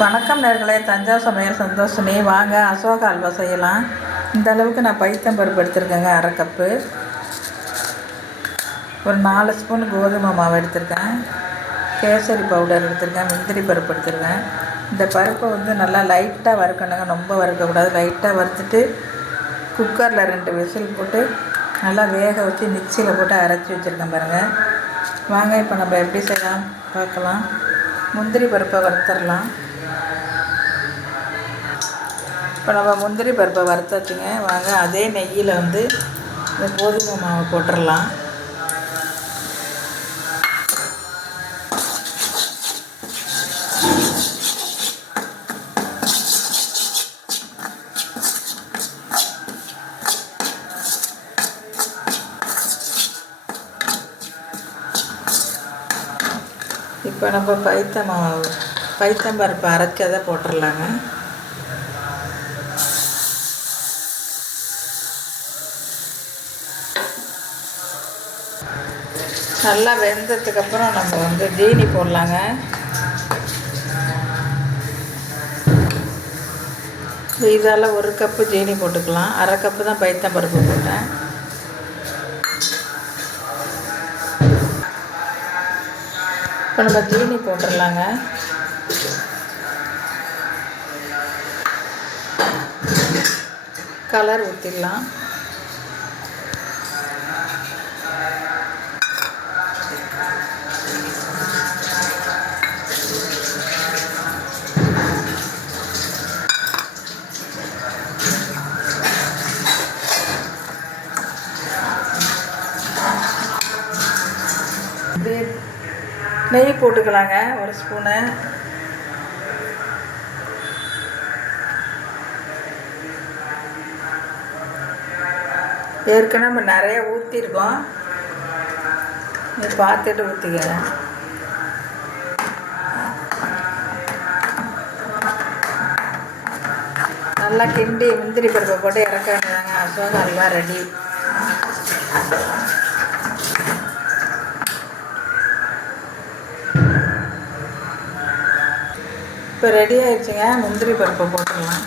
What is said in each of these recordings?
வணக்கம் நேர்களே, தஞ்சாவூர் சமையல் சந்தோஷினி. வாங்க அசோகா அல்வா செய்யலாம். இந்த அளவுக்கு நான் பைத்தம்பருப்பு எடுத்திருக்கேங்க, அரை கப்பு. ஒரு 4 ஸ்பூன் கோதுமை மாவு எடுத்திருக்கேன். கேசரி பவுடர் எடுத்திருக்கேன். முந்திரி பருப்பு எடுத்திருக்கேன். இந்த பருப்பை நல்லா லைட்டாக வறுக்கணுங்க, ரொம்ப வறுக்கக்கூடாது. லைட்டாக வறுத்துட்டு குக்கரில் 2 விசில் போட்டு நல்லா வேக வச்சு மிக்சியில் போட்டு அரைச்சி வச்சுருக்கேன் பாருங்கள். வாங்க இப்போ நம்ம எப்படி செய்யலாம் பார்க்கலாம். முந்திரி பருப்பை வறுத்துடலாம். இப்போ நம்ம முந்திரி பருப்பை வறுத்தாச்சுங்க. வாங்க அதே நெய்யில் இந்த கோதுமை மாவை போட்டுடலாம். இப்போ நம்ம பைத்தம்பருப்பு அரைச்சதை போட்டுடலாங்க. நல்லா வெந்ததுக்கப்புறம் நம்ம ஜீனி போடலாங்க. இதால் 1 கப்பு ஜீனி போட்டுக்கலாம். அரை கப்பு தான் பைத்தம்பருப்பு போட்டேன். இப்போ நம்ம ஜீனி போட்டுடலாங்க. கலர் ஊற்றிடலாம். நெய் போட்டுக்கலாங்க, 1 ஸ்பூனு. ஏற்கனவே நம்ம நிறைய ஊற்றிருக்கோம், நீ பார்த்துட்டு ஊற்றிக்க. நல்லா கிண்டி முந்திரி பருப்பை போட்டு இறக்க வேண்டியதாங்க. அசோகா அல்வா ரெடி. இப்போ ரெடி ஆகிடுச்சுங்க. முந்திரி பருப்பை போட்டுடலாம்.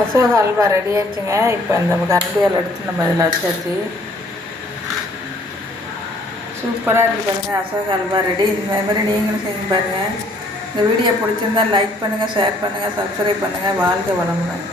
அசோகா அல்வா ரெடி ஆகிடுச்சுங்க. இப்போ இந்த கரண்டியால் எடுத்து நம்ம இதில் வச்சாச்சு. சூப்பராக இருக்குது பாருங்கள், அசோகா அல்வா ரெடி. இந்த மாதிரி நீங்களும் செஞ்சு பாருங்கள். இந்த வீடியோ பிடிச்சிருந்தால் லைக் பண்ணுங்கள், ஷேர் பண்ணுங்கள், சப்ஸ்கிரைப் பண்ணுங்கள். வாழ்க வளமுடன்.